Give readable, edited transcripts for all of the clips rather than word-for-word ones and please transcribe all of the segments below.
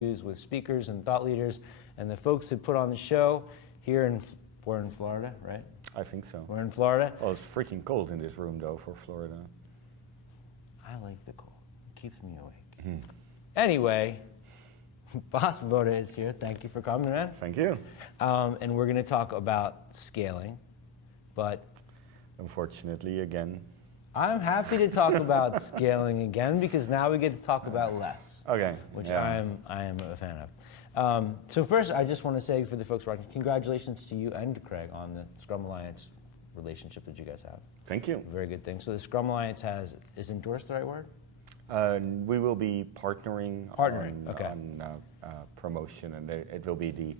with speakers and thought leaders and the folks that put on the show here we're in Florida, right? I think so. We're in Florida. Well, it's freaking cold in this room, though, for Florida. I like the cold. It keeps me awake. Anyway, Boss Vodde is here. Thank you for coming, man. Thank you. And we're going to talk about scaling, but unfortunately, again, I'm happy to talk about scaling again because now we get to talk about less. Okay. Which I am a fan of. So first, I just want to say for the folks watching, congratulations to you and to Craig on the Scrum Alliance relationship that you guys have. Thank you. Very good thing. So the Scrum Alliance is endorsed the right word? We will be partnering okay. on promotion, and it will be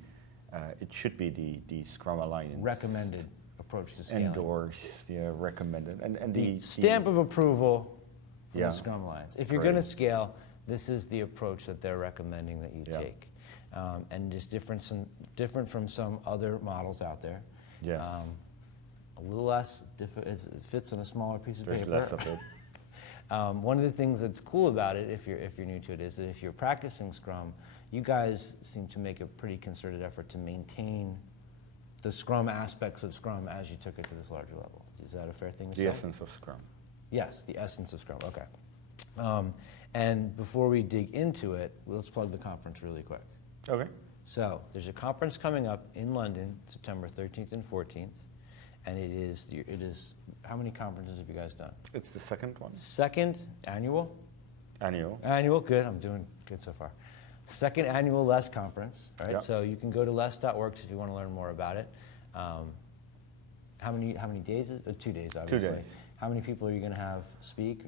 it should be the Scrum Alliance recommended approach to scaling. Endorsed, recommended, and the stamp of approval from the Yeah. Scrum Alliance. If you're going to scale, this is the approach that they're recommending that you take, and just different from some other models out there. Yes. A little less, it fits on a smaller piece of There's paper. less of it. One of the things that's cool about it, if you're new to it, is that if you're practicing Scrum, you guys seem to make a pretty concerted effort to maintain the Scrum aspects of Scrum as you took it to this larger level. Is that a fair thing to say? The essence of Scrum. Yes, the essence of Scrum. Okay. And before we dig into it, let's plug the conference really quick. Okay. So there's a conference coming up in London, September 13th and 14th. And it is, how many conferences have you guys done? It's the second one. Second annual? Annual. Annual, good, I'm doing good so far. Second annual LESS conference, right? Yep. So you can go to less.works if you want to learn more about it. How many days is it? 2 days, obviously. 2 days. How many people are you going to have speak?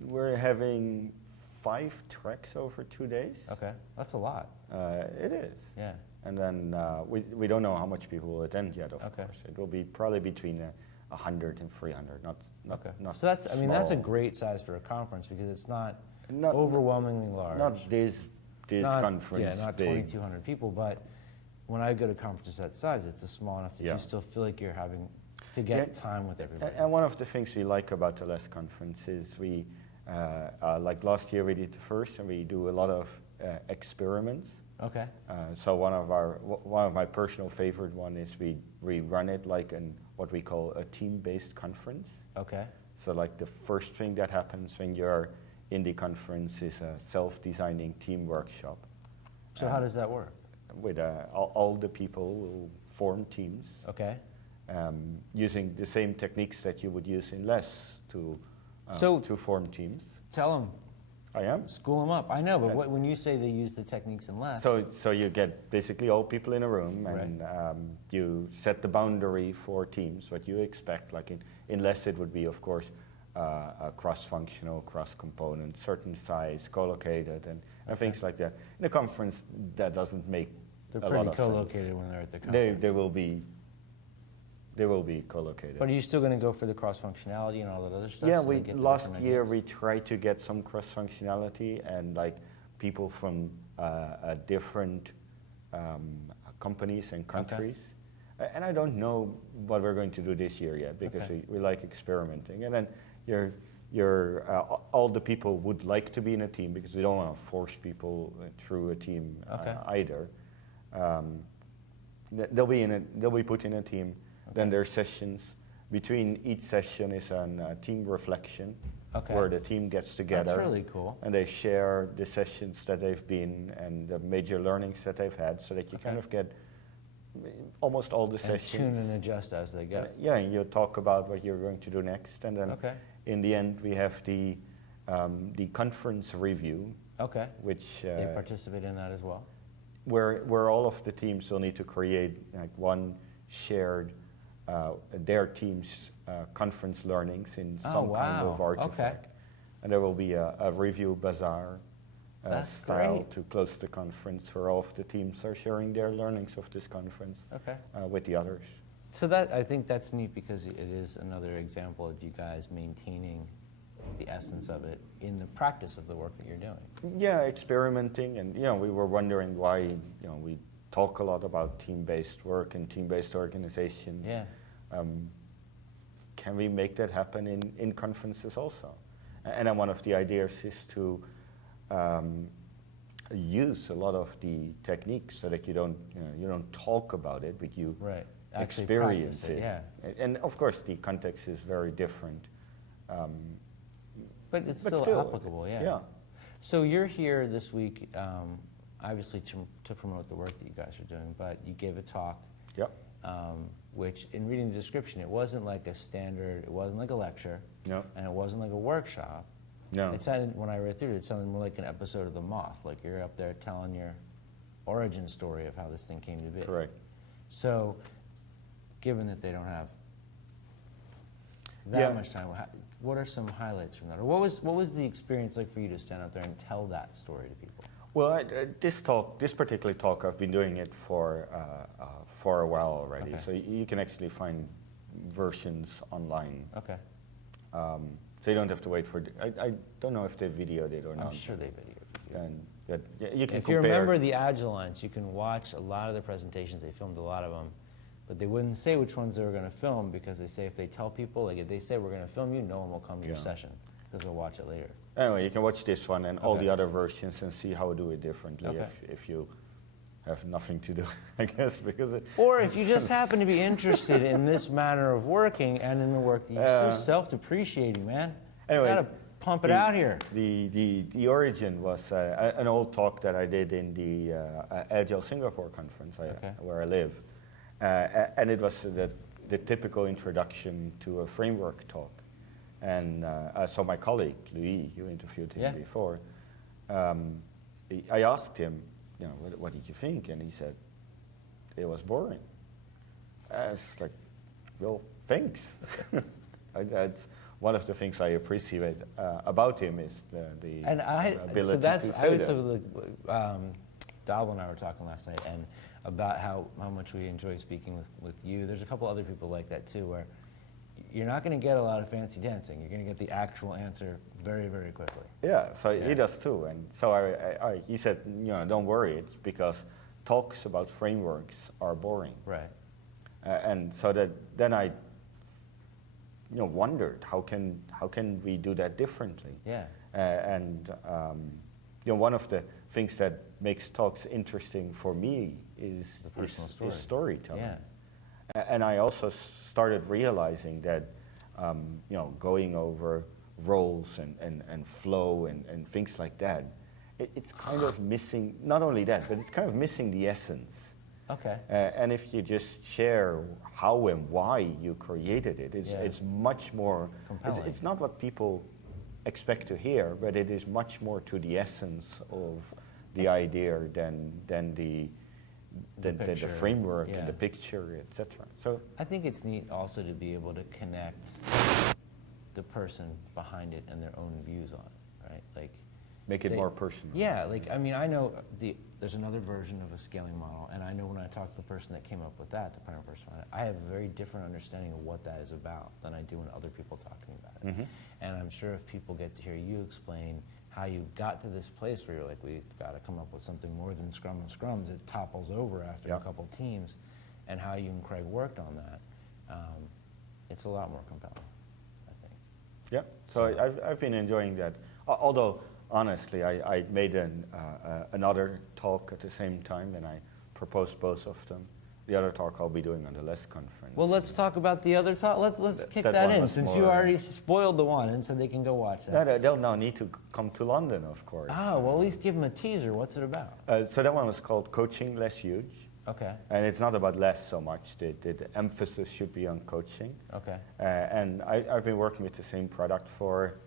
We're having 5 tracks over 2 days. Okay, that's a lot. It is. Yeah. And then we don't know how much people will attend yet, of Okay. course. It will be probably between 100 and 300, not So that's, I mean, that's a small. great size for a conference because it's not overwhelmingly large. Not this conference. Yeah, not 2,200 people, but when I go to conferences that size, it's small enough that you still feel like you're having to get time with everybody. And one of the things we like about the LESS conference is we, like last year we did the first, and we do a lot of experiments. Okay. So one of my personal favorite one is we run it like what we call a team-based conference. Okay. So like the first thing that happens when you're in the conference is a self-designing team workshop. So how does that work? With all the people will form teams. Okay. Using the same techniques that you would use in LESS to form teams. Tell them. I am. School them up. I know, but when you say they use the techniques in LESS. So you get basically all people in a room, and you set the boundary for teams, what you expect. Like in LESS it would be, of course, a cross-functional, cross-component, certain size, co-located, and things like that. In a conference, that doesn't make they're a lot pretty of co-located sense. when they're at the conference. They will be co-located. But are you still going to go for the cross-functionality and all that other stuff? Yeah, so last year we tried to get some cross-functionality and like people from different companies and countries. Okay. And I don't know what we're going to do this year yet because we like experimenting. And then all the people would like to be in a team because we don't want to force people through a team either. They'll be put in a team. Then there's sessions. Between each session is a team reflection where the team gets together. That's really cool. And they share the sessions that they've been and the major learnings that they've had so that you kind of get almost all the sessions. Tune and adjust as they go. Yeah, and you talk about what you're going to do next. And then in the end we have the conference review. Okay. Which they participate in that as well? Where all of the teams will need to create like one shared their team's conference learnings in some kind of artifact. And there will be a review bazaar style to close the conference where all of the teams are sharing their learnings of this conference with the others. So that I think that's neat because it is another example of you guys maintaining the essence of it in the practice of the work that you're doing. Yeah, experimenting, and we were wondering why we talk a lot about team-based work and team-based organizations. Yeah. Can we make that happen in conferences also? And then one of the ideas is to use a lot of the techniques so that you don't talk about it, but you Right. Actually experience practice it, yeah. And of course, the context is very different. But it's But still, still, applicable, yeah. yeah. So you're here this week, obviously to promote the work that you guys are doing, but you gave a talk, Yep. which in reading the description, it wasn't like a standard, it wasn't like a lecture, No. and it wasn't like a workshop. No. It sounded, when I read through it, it sounded more like an episode of The Moth, like you're up there telling your origin story of how this thing came to be. Correct. So, given that they don't have that much time, what are some highlights from that? Or what was the experience like for you to stand out there and tell that story to people? Well, this particular talk, I've been doing it for a while already. Okay. So you can actually find versions online. Okay. So you don't have to wait for. I don't know if they videoed it or not. I'm sure they videoed it. And you can If compare. you remember the Agile2017, you can watch a lot of the presentations. They filmed a lot of them, but they wouldn't say which ones they were going to film because they say if they tell people, like if they say we're going to film you, no one will come to your session because they'll watch it later. Anyway, you can watch this one and all Okay. the other versions and see how to do it differently Okay. if you have nothing to do, I guess, because it. Or if you just happen to be interested in this manner of working and in the work that you're so self-depreciating, man. Anyway, you gotta pump it out here. The origin was an old talk that I did in the Agile Singapore conference where I live. And it was the typical introduction to a framework talk. And so my colleague, Louis, you interviewed him before, I asked him, what did you think? And he said, it was boring. I was like, well, thanks. That's one of the things I appreciate about him is the ability so that's, to say I was that. sort of like, Dal and I were talking last night and about how much we enjoy speaking with you. There's a couple other people like that too, where you're not going to get a lot of fancy dancing. You're going to get the actual answer very, very quickly. Yeah, so he does too. And so he said, don't worry, it's because talks about frameworks are boring. Right. And so then I wondered, how can we do that differently? Yeah. And one of the things that makes talks interesting for me is storytelling. Yeah. And I also started realizing that, going over roles and flow and things like that, it's kind of missing, not only that, but it's kind of missing the essence. Okay. And if you just share how and why you created it, it's much more, it's not what people expect to hear, but it is much more to the essence of the idea than the framework and the picture, etc. So I think it's neat also to be able to connect the person behind it and their own views on it, right? Like make it more personal. Yeah, like I mean, I know there's another version of a scaling model, and I know when I talk to the person that came up with that, the primary person, I have a very different understanding of what that is about than I do when other people talk to me about it. Mm-hmm. And I'm sure if people get to hear you explain how you got to this place where you're like, we've got to come up with something more than Scrum and Scrums, it topples over after a couple teams, and how you and Craig worked on that, it's a lot more compelling, I think. Yeah, so I've been enjoying that. Although, honestly, I made another talk at the same time, and I proposed both of them. The other talk I'll be doing on the LESS conference. Well, let's talk about the other talk. Let's kick that in, since you already spoiled the one, and so they can go watch that. No, they'll now need to come to London, of course. Oh, well, at least give them a teaser. What's it about? So that one was called Coaching Less Huge. Okay. And it's not about less so much. The emphasis should be on coaching. Okay. And I've been working with the same product for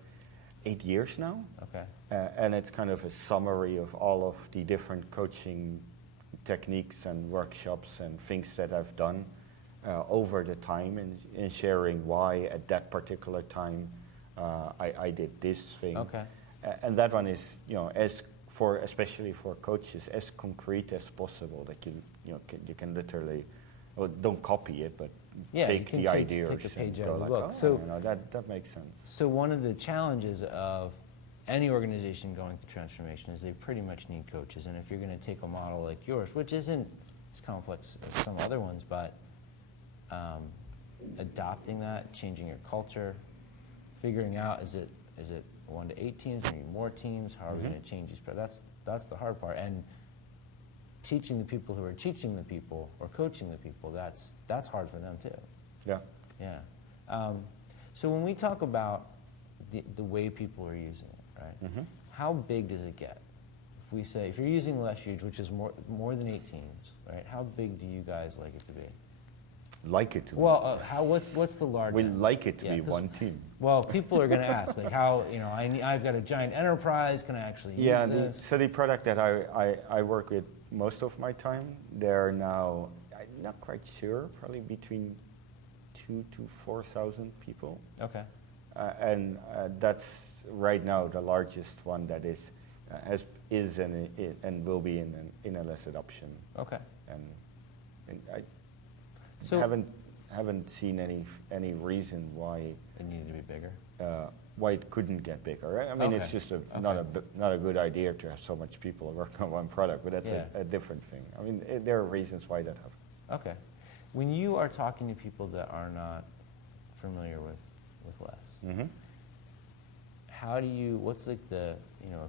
8 years now. Okay. And it's kind of a summary of all of the different coaching techniques and workshops and things that I've done over the time, and sharing why at that particular time I did this thing. Okay. And that one is, especially for coaches, as concrete as possible, that you can literally, well, don't copy it, but take the ideas. Take the page and out of go the like, book. oh, So that makes sense. So one of the challenges of any organization going through transformation is they pretty much need coaches. And if you're going to take a model like yours, which isn't as complex as some other ones, but adopting that, changing your culture, figuring out is it 1 to 8 teams, maybe more teams. How are we going to change these? That's the hard part. And teaching the people who are teaching the people or coaching the people, that's hard for them too. Yeah. Yeah. So when we talk about the way people are using it, right? How big does it get? If we say, if you're using Less Huge, which is more than 8 teams, right? How big do you guys like it to be? Like it to be. Well, what's the large We end? like it to be one team. Well, people are going to ask, like, how, I've got a giant enterprise, can I actually use this? So the product that I work with most of my time, they're now, I'm not quite sure, probably between 2,000 to 4,000 people. Okay. And that's right now the largest one that is and will be in a less adoption. Okay. And I So haven't seen any reason why it needed to be bigger. Why it couldn't get bigger. Right? I mean, Okay. it's just not a good idea to have so much people working on one product, but that's a different thing. I mean, there are reasons why that happens. Okay. When you are talking to people that are not familiar with Less, how do you? What's like a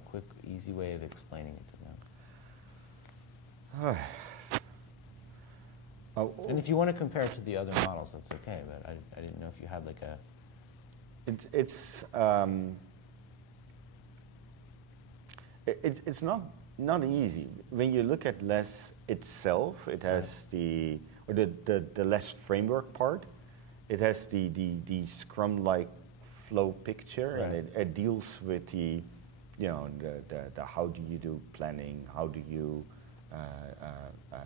quick, easy way of explaining it to them? And if you want to compare it to the other models, that's okay. But I didn't know if you had like a. It's not easy. When you look at Less itself, it has the Less framework part. It has the Scrum-like flow picture, right. and it deals with the how do you do planning, how do you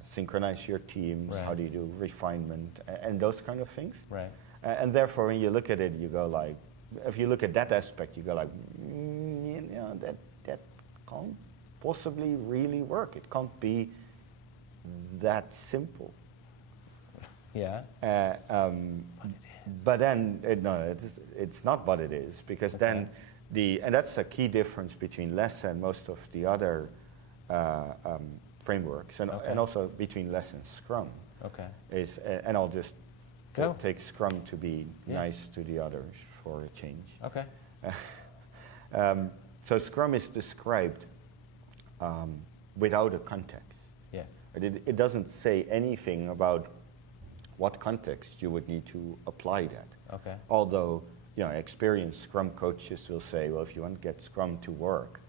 synchronize your teams, right. how do you do refinement, and those kind of things. Right. And therefore, when you look at it, you go like, if you look at that aspect, you go like, that can't possibly really work. It can't be that simple. Yeah. But then, it's not what it is, because then and that's a key difference between Less and most of the other frameworks, and also between Less and Scrum. Okay. And I'll just Go. take Scrum to be nice to the others for a change. Okay. So Scrum is described without a context. Yeah. It doesn't say anything about what context you would need to apply that. Okay. Although, experienced Scrum coaches will say, well, if you want to get Scrum to work,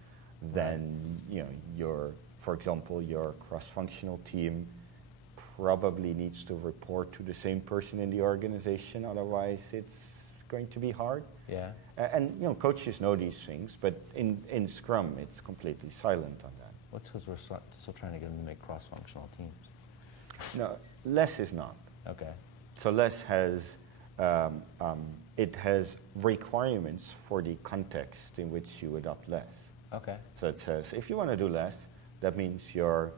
then for example, your cross-functional team probably needs to report to the same person in the organization, otherwise it's going to be hard. Yeah. And coaches know these things, but in Scrum it's completely silent on that. What's because we're still trying to get them to make cross-functional teams? No, Less is not. Okay. So Less has it has requirements for the context in which you adopt Less. Okay. So it says if you want to do Less, that means your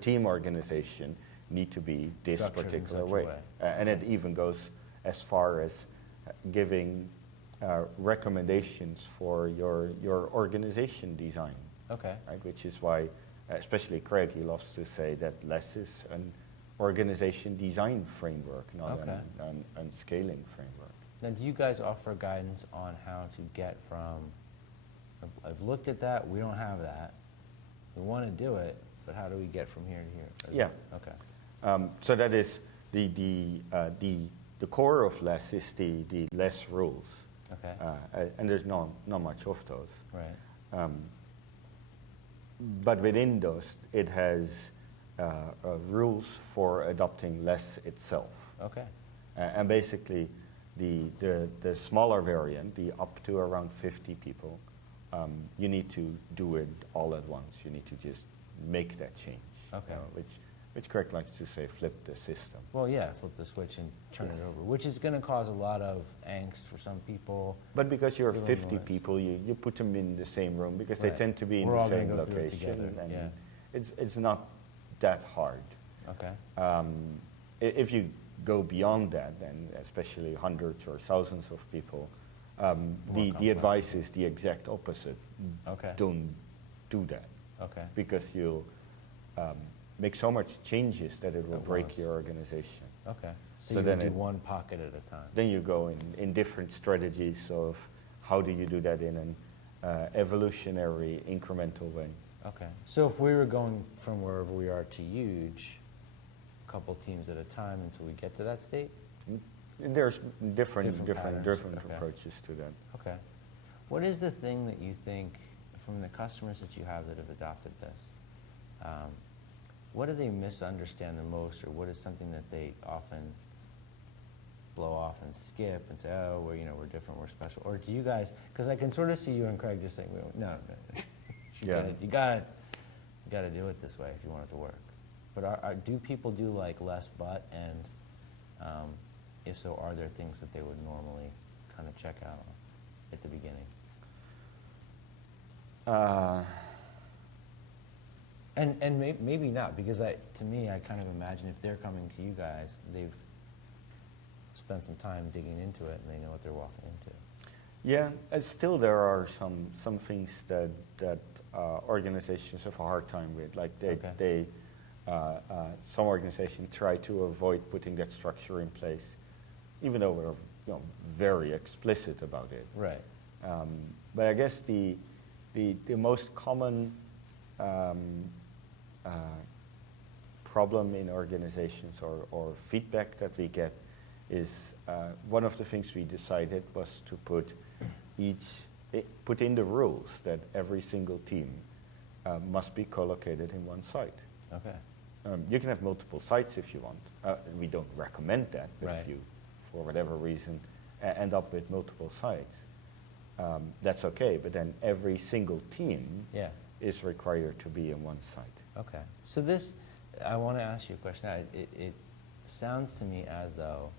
team organization need to be this Structured in particular such a way. way. And it even goes as far as giving recommendations for your organization design. Okay. Right? Which is why, especially Craig, he loves to say that Less is an organization design framework, not an scaling framework. Now, do you guys offer guidance on how to get from, I've looked at that, we don't have that, we want to do it, but how do we get from here to here? Yeah. Okay. So that is the core of Less is the Less rules. Okay. And there's not much of those. Right. But within those, it has rules for adopting Less itself. Okay. And basically, the smaller variant, the up to around 50 people, you need to do it all at once. You need to just make that change. Okay. Which Craig likes to say, flip the system. Well, yeah, flip the switch and turn it over, which is going to cause a lot of angst for some people. But because you're Little 50 noise. people, you put them in the same room because they Right. tend to be in We're the all gonna same go through it location, together, and yeah. it's not that hard. Okay. If you go beyond that, then especially hundreds or thousands of people, the complex. advice is the exact opposite. Okay. Don't do that, Okay. because you'll make so much changes that it will At break once. your organization. Okay. So So you then would do it- one pocket at a time. Then you go in different strategies of Okay. do you do that in an evolutionary, incremental way? Okay. So if we were going from wherever we are to huge, a couple teams at a time until we get to that state? There's different patterns. Okay. approaches to that. Okay. What is the thing that you think, from the customers that you have that have adopted this, what do they misunderstand the most, or what is something that they often blow off and skip and say, oh, we're different, we're special? Or do you guys, because I can sort of see you and Craig just saying, no. You gotta do it this way if you want it to work. But do people do like less but, and if so, are there things that they would normally kind of check out at the beginning? And maybe not, because to me, I kind of imagine if they're coming to you guys, they've spent some time digging into it and they know what they're walking into. Yeah, and still there are some things that organizations have a hard time with. Like some organizations try to avoid putting that structure in place, even though we're very explicit about it. Right. But I guess the most common problem in organizations or feedback that we get is one of the things we decided was to put in the rules that every single team must be co-located in one site. Okay. You can have multiple sites if you want. We don't recommend that, but right. if you, for whatever reason, end up with multiple sites, that's okay. But then every single team is required to be in one site. Okay. So this, I want to ask you a question. It sounds to me as though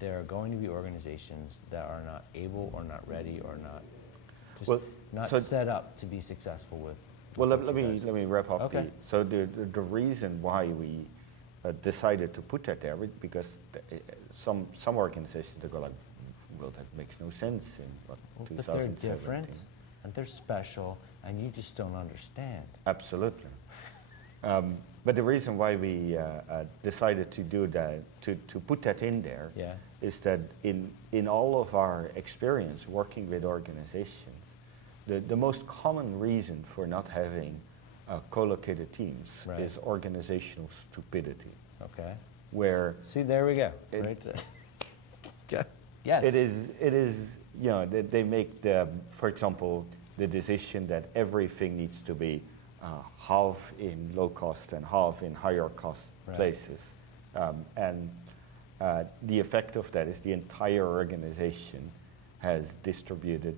there are going to be organizations that are not able or not ready or not set up to be successful with. Well, let me wrap up. Okay. The reason why we decided to put that there, because some organizations they go like, well, that makes no sense in 2017. But they're different and they're special, and you just don't understand. Absolutely. But the reason why we decided to do that, to put that in there, is that in all of our experience working with organizations, the most common reason for not having co-located teams is organizational stupidity. Okay. Where see, there we go. Right. Yes. It is. They make for example, the decision that everything needs to be half in low cost and half in higher cost places, and the effect of that is the entire organization has distributed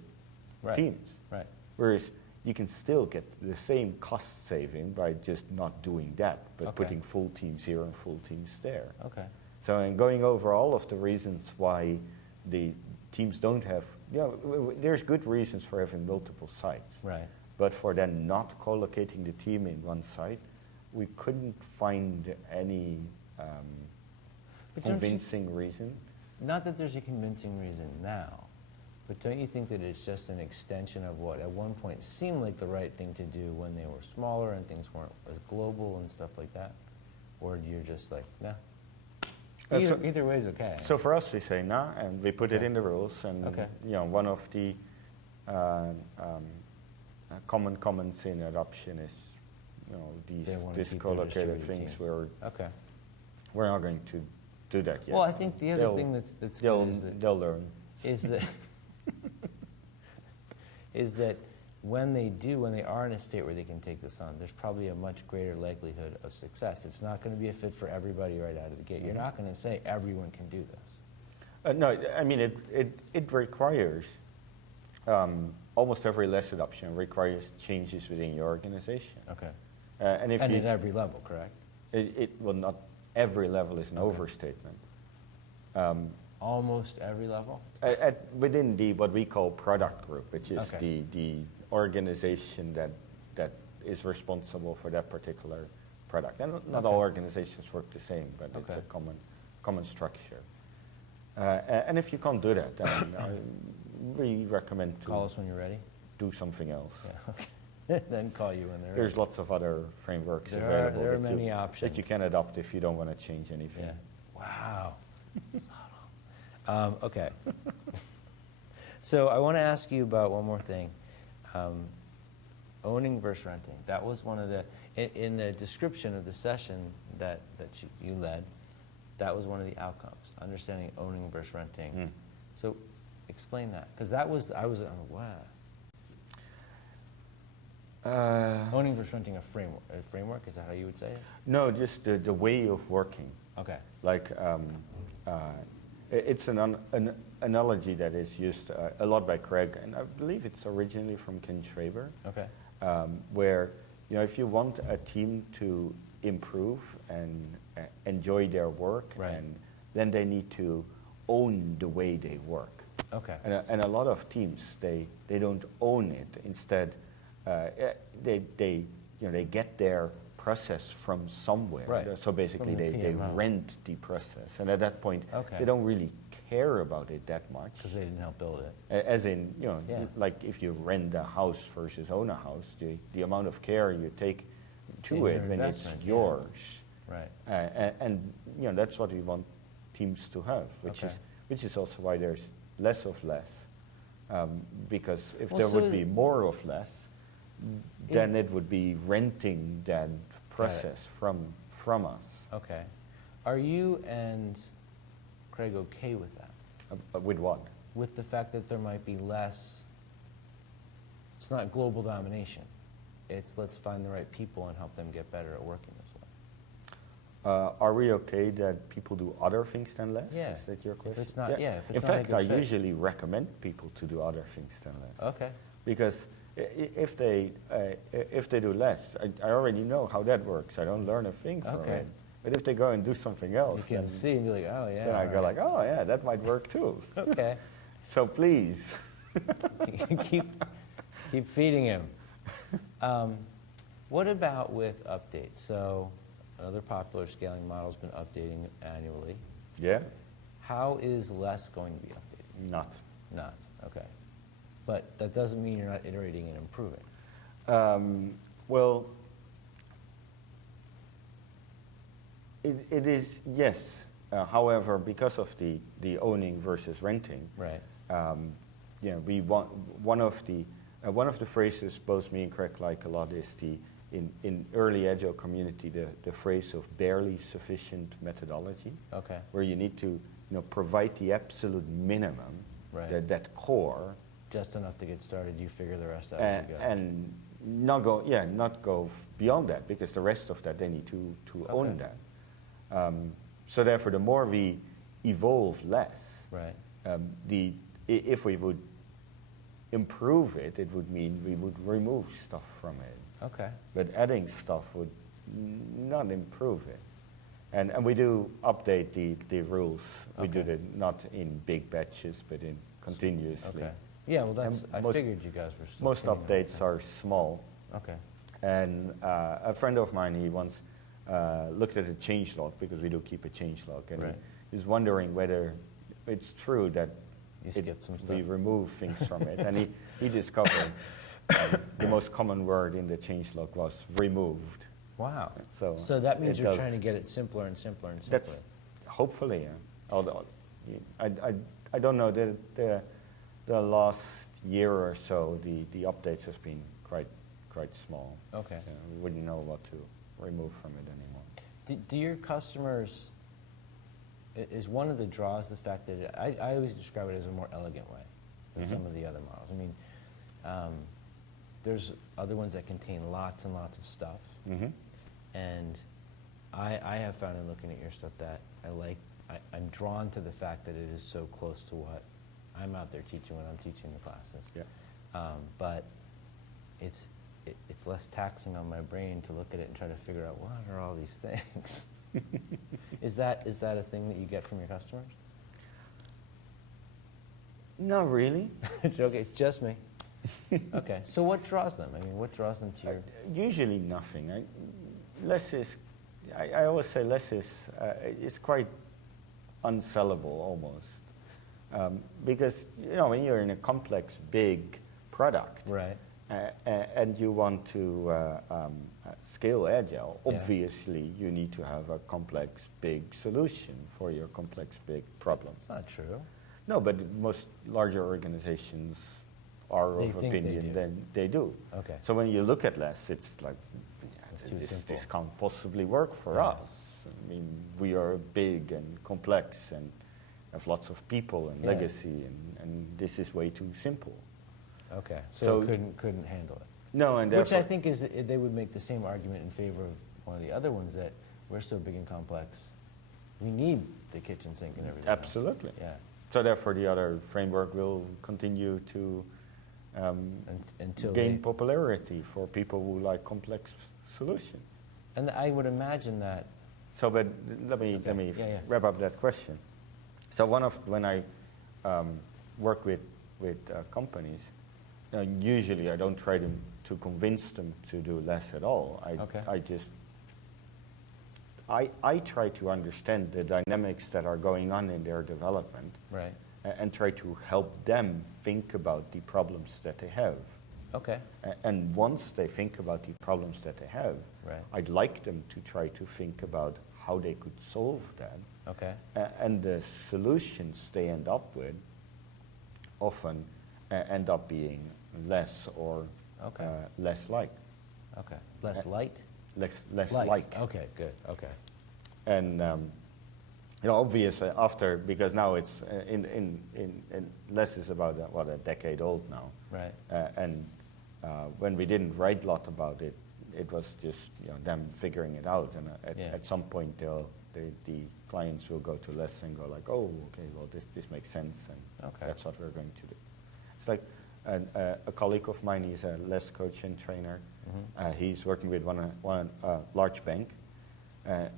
teams. Right. Whereas you can still get the same cost saving by just not doing that, but putting full teams here and full teams there. Okay. So in going over all of the reasons why the teams don't have, there's good reasons for having multiple sites. Right. But for then not co-locating the team in one site, we couldn't find any convincing reason. Not that there's a convincing reason now, but don't you think that it's just an extension of what at one point seemed like the right thing to do when they were smaller and things weren't as global and stuff like that? Or you're just like, nah? Either way is okay. So for us, we say nah, and we put it in the rules. And one of the common comments in adoption is, these co-located things. We're not going to do that yet. Well, I think the other thing that's good is that they'll learn. Is that when they are in a state where they can take this on, there's probably a much greater likelihood of success. It's not going to be a fit for everybody right out of the gate. You're not going to say everyone can do this. No, I mean, it requires, almost every less adoption requires changes within your organization. Okay. And at every level, correct? Well, not every level is an overstatement. Almost every level? Within what we call product group, which is the organization that is responsible for that particular product. And not all organizations work the same, but it's a common structure. And if you can't do that, then we recommend to call us when you're ready. Do something else. Yeah. Then call you when they're ready. There's lots of other frameworks available. There are many options that you can adopt if you don't want to change anything. Yeah. Wow. Okay. So I want to ask you about one more thing. Owning versus renting. That was one of the, in the description of the session that you led, that was one of the outcomes, understanding owning versus renting. So explain that, because that was, wow. Owning versus renting a framework, is that how you would say it? No, just the way of working. Okay. Like, it's an analogy that is used a lot by Craig, and I believe it's originally from Ken Schwaber. Okay. Where, if you want a team to improve and enjoy their work, right, and then they need to own the way they work. Okay. And a lot of teams, they don't own it. Instead, they get their process from somewhere. Right. So basically, they rent the process, and at that point, they don't really care about it that much. Because they didn't help build it. As in, like if you rent a house versus own a house, the amount of care you take to it when it's yours. Right. And that's what we want teams to have, which is also why there's less of less. Because if there would be more of less, then it would be renting that process from us. Okay. Are you and Craig okay with that? With what? With the fact that there might be less, it's not global domination. It's let's find the right people and help them get better at working this way. Are we okay that people do other things than less? Yeah. Is that your question? If it's not, if it's in not fact, I usually recommend people to do other things than less. Okay. Because if they do less, I already know how that works. I don't learn a thing from it. But if they go and do something else, you can see and be like, oh yeah. Then I go like, oh yeah, that might work too. Okay. So please. keep feeding him. What about with updates? So another popular scaling model has been updating annually. Yeah. How is less going to be updated? Not. Not, okay. But that doesn't mean you're not iterating and improving. Well, it is, yes. However, because of the owning versus renting, right? We want one of the phrases both me and Craig like a lot is in early Agile community the phrase of barely sufficient methodology. Okay. Where you need to provide the absolute minimum, right? That core. Just enough to get started. You figure the rest out as you go. And not go beyond that, because the rest of that they need to own that. So therefore, the more we evolve less, right? If we would improve it, it would mean we would remove stuff from it. Okay. But adding stuff would not improve it. And we do update the rules. We do that not in big batches, but in continuously. Okay. Yeah, well, I figured you guys were still. Most updates are small. Okay. And a friend of mine, he once looked at a change log, because we do keep a change log, and he was wondering whether it's true that we remove things from it. And he discovered the most common word in the change log was removed. Wow. So that means you're trying to get it simpler and simpler and simpler. That's hopefully, yeah. Although I don't know, the last year or so, the updates has been quite small. Okay. We wouldn't know what to remove from it anymore. Do your customers, is one of the draws the fact that, I always describe it as a more elegant way than some of the other models. I mean, there's other ones that contain lots and lots of stuff. And I have found in looking at your stuff that I'm drawn to the fact that it is so close to what I'm out there teaching when I'm teaching the classes. Yeah. But it's less taxing on my brain to look at it and try to figure out what are all these things. Is that a thing that you get from your customers? Not really. It's okay. It's just me. Okay. So what draws them? I mean, what draws them to your? Usually nothing. Less is. I always say less is. It's quite unsellable almost, because when you're in a complex, big product, right, and you want to scale Agile, obviously you need to have a complex, big solution for your complex, big problem. That's not true. No, but most larger organizations are They of think they opinion do. than they do. Okay. So when you look at less, it's like, It's too simple. this can't possibly work for Yeah. us. I mean, we are big and complex and have lots of people and Yeah. legacy, and this is way too simple. Okay, So- so it couldn't handle it. No, and Which I therefore- think is, they would make the same argument in favor of one of the other ones, that we're so big and complex, we need the kitchen sink and everything else. Absolutely. Yeah, So therefore, the other framework will continue to until gain they, popularity for people who like complex solutions. and I would imagine that, So, but let me Okay. Yeah, yeah. wrap up that question. So when I work with companies, usually I don't try to convince them to do less at all. Okay. I try to understand the dynamics that are going on in their development right, and try to help them think about the problems that they have. okay, And once they think about the problems that they have, right, I'd like them to try to think about how they could solve them. okay, And the solutions they end up with often end up being less or Okay. less like. okay. Less light? Less like. Okay, good, okay. And obviously after, because now it's in less is about a decade old now. Right, And when we didn't write a lot about it, it was just them figuring it out. And Yeah. at some point, the clients will go to less and go like, oh, okay, well this makes sense, and Okay. that's what we're going to do. It's like a colleague of mine. He's a less coach and trainer. Mhm. He's working with one large bank,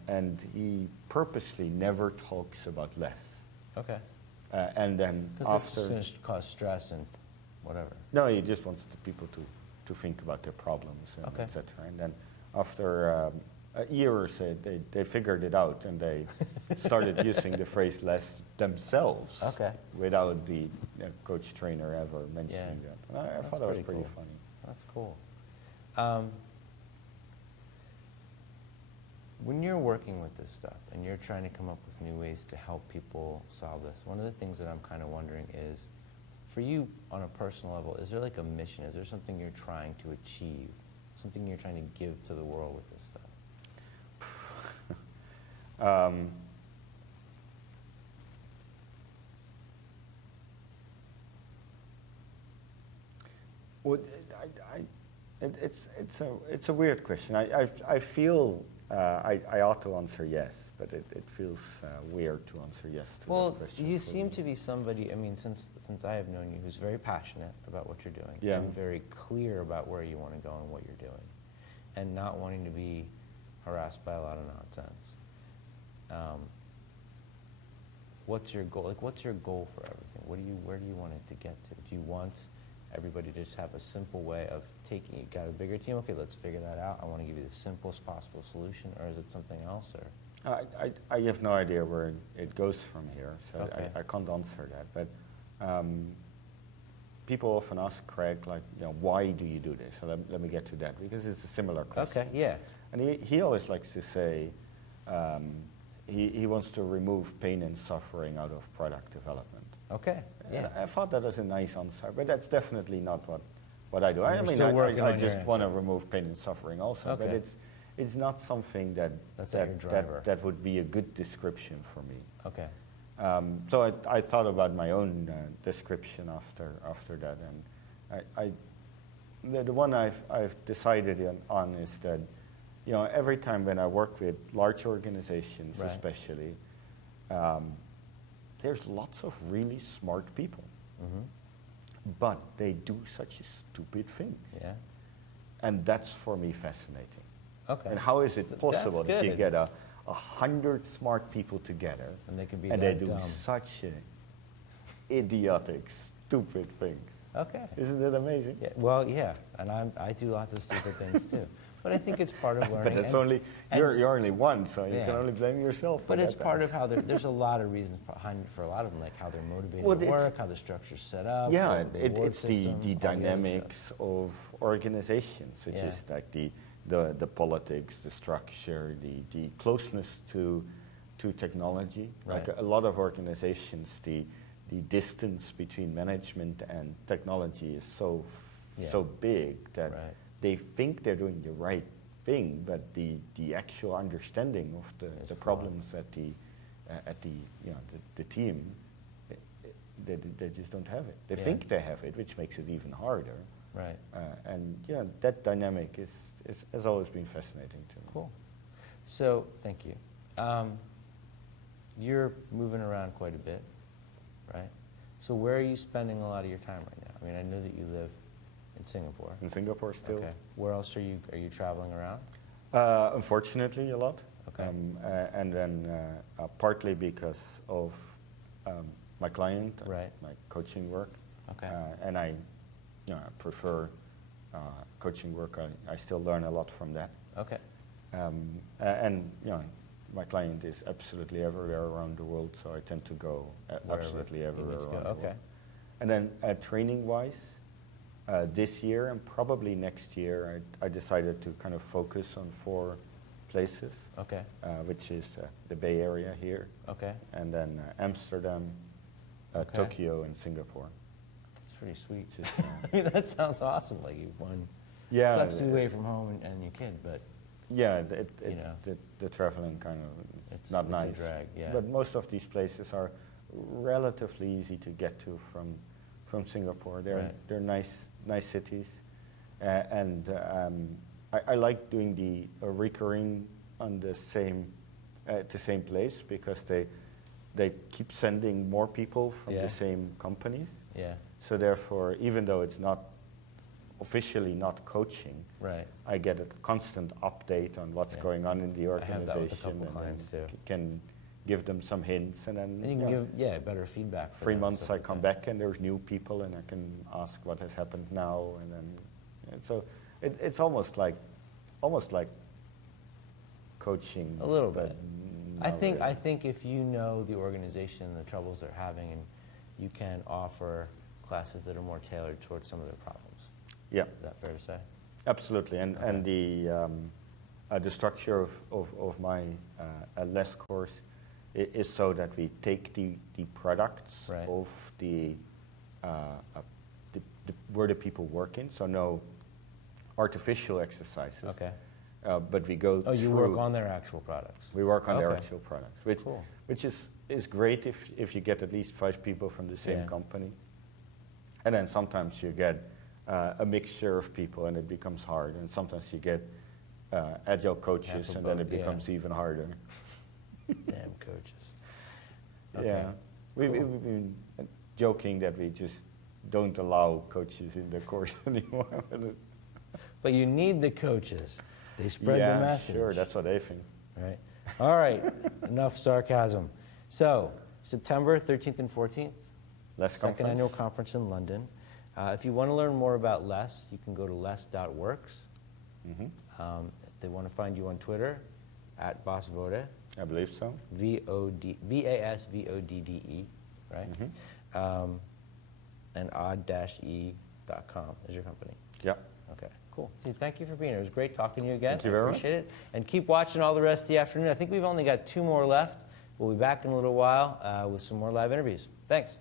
and he purposely never talks about less. okay. And then Because it's after, going to cause stress and whatever. no, he just wants the people to think about their problems, and Okay. etc. And then after a year or so, they figured it out, and they started using the phrase less themselves. Okay. Without the coach trainer ever mentioning Yeah. that. And I That's thought that was pretty pretty cool. funny. That's cool. When you're working with this stuff and you're trying to come up with new ways to help people solve this, one of the things that I'm kind of wondering is, for you on a personal level, is there like a mission? Is there something you're trying to achieve? Something you're trying to give to the world with this stuff? Well, it's a weird question. I feel I ought to answer yes, but it feels weird to answer yes to Well, that question. you for seem to be somebody, I mean, since I have known you, who's very passionate about what you're doing, Yeah. and very clear about where you want to go and what you're doing, and not wanting to be harassed by a lot of nonsense. What's your goal? Like, what's your goal for everything? Where do you want it to get to? Do you want everybody to just have a simple way of taking, you got a bigger team, okay, let's figure that out. I want to give you the simplest possible solution, or is it something else, or? I have no idea where it goes from here, so Okay. I can't answer that. But people often ask Craig, like, why do you do this? So let me get to that, because it's a similar question. Okay, yeah. And he always likes to say he wants to remove pain and suffering out of product development. Okay, yeah. I thought that was a nice answer, but that's definitely not what I do. I You're mean, still working I on your just want to answer. remove pain and suffering also, but Okay. it's not something that That's not your driver. that would be a good description for me. Okay. So I thought about my own description after that, and the one I've decided on is that every time when I work with large organizations, Right. especially, there's lots of really smart people, Mm-hmm. but they do such stupid things, Yeah. and that's for me fascinating. Okay. And how is it That's possible that you good. get 100 smart people together And they can be and that they do dumb. such idiotic, stupid things? Okay. Isn't it amazing? Yeah, well, yeah, and I do lots of stupid things too. But I think it's part of learning. But it's and- only and- you're only one, so you Yeah. can only blame yourself. But for it's that. part of how there's a lot of reasons behind for a lot of them, like how they're motivated Well, to it's- work, how the structure's set up. Yeah, the reward it's the system, all the other dynamics of organizations, which Yeah. is like the politics, the structure, the closeness to technology. Right. Like a lot of organizations, the distance between management and technology is so Yeah. so big that Right. they think they're doing the right thing, but the actual understanding of It's the flawed. problems at the the team, they just don't have it. They Yeah. think they have it, which makes it even harder. Right. And that dynamic has always been fascinating to me. Cool. So, thank you. You're moving around quite a bit, right? So where are you spending a lot of your time right now? I mean, I know that you live in Singapore. In Singapore still. Okay. Where else are you traveling around? Unfortunately, a lot. Okay. And then partly because of my client, Right. my coaching work. Okay. And I prefer coaching work. I still learn a lot from that. Okay. And my client is absolutely everywhere around the world, so I tend to go Wherever absolutely you everywhere need to around go. the Okay. world. And then training-wise, this year and probably next year, I decided to kind of focus on 4 places, Okay. which is the Bay Area here, Okay. and then Amsterdam, Okay. Tokyo, and Singapore. That's pretty sweet. Which is, I mean, that sounds awesome. Like you've won. yeah, Sucks to be away from home and your kid, but yeah, you know. the traveling kind of It's not a nice. drag, yeah. But most of these places are relatively easy to get to from Singapore. They're nice cities, and I like doing the recurring on the same place because they keep sending more people from Yeah. the same companies. Yeah. So therefore, even though it's not officially not coaching, Right. I get a constant update on what's Yeah. going on in the I have organization, that with a couple and clients then too. can give them some hints, and then And you can give better feedback. For 3 them, months stuff I like come that. back and there's new people, and I can ask what has happened now, and then so it's almost like coaching A little but bit. not I really. think if you know the organization and the troubles they're having, and you can offer classes that are more tailored towards some of their problems. Yeah, Is that fair to say? absolutely, and the structure of my LESS course is so that we take the products Right. of where the people work in, so no artificial exercises. Okay. But we go. Oh, you through, work on their actual products. We work on their Okay. actual products, Cool. which is great if you get at least 5 people from the same Yeah. company, and then sometimes you get a mixture of people, and it becomes hard, and sometimes you get agile coaches, Half of and then both, it becomes even harder. Damn coaches. Okay. Yeah, we've been joking that we just don't allow coaches in the course anymore. But you need the coaches. They spread yeah, the message. sure, that's what they think. Right. All right. Enough sarcasm. So, September 13th and 14th, Less second annual conference. conference in London. If you want to learn more about LESS, you can go to less.works. Hmm. If they want to find you on Twitter, at Boss Vodde, I believe so. BASVODDE, right? Hmm. And odd-e.com is your company. Yeah. Okay, cool. Dude, thank you for being here. It was great talking to you again. Thank you very much. I appreciate it. And keep watching all the rest of the afternoon. I think we've only got 2 more left. We'll be back in a little while with some more live interviews. Thanks.